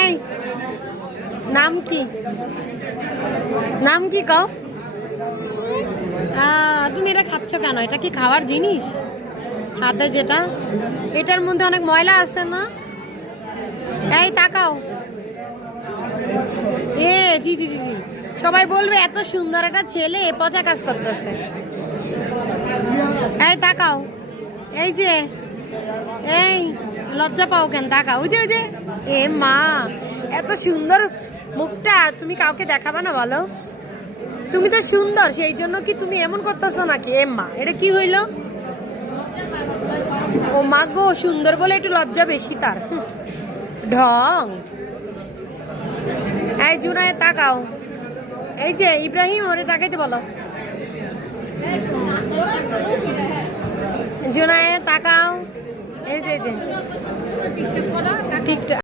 এই নাম কি, নাম কি কও? তুমি এটা খাচ্ছ কেন? এটা কি খাওয়ার জিনিস? হাতে যেটা, এটার মধ্যে অনেক ময়লা আছে না? এই তাকাও। জি জি জি জি, সবাই বলবে এত সুন্দর একটা ছেলে পচা কাজ করতেছে। এই তাকাও, এই যে, এই লজ্জা পাও কেন? তাকাও, ওই যে ওই যে। এ মা, এত সুন্দর মুখটা তুমি কাউকে দেখাবা না বলো? তুমি তো সুন্দর, সেই জন্য কি তুমি এমন করতেছো নাকি? এ মা, এটা কি হইলো? ও মা গো, সুন্দর বলে একটু লজ্জা বেশি তার। ঢং। এই জুনায়ে তাকাও, এই যে ইব্রাহিম, ওরে তাকাইতে বলো। জুনায়ে তাকাও, এই যে টিকটক।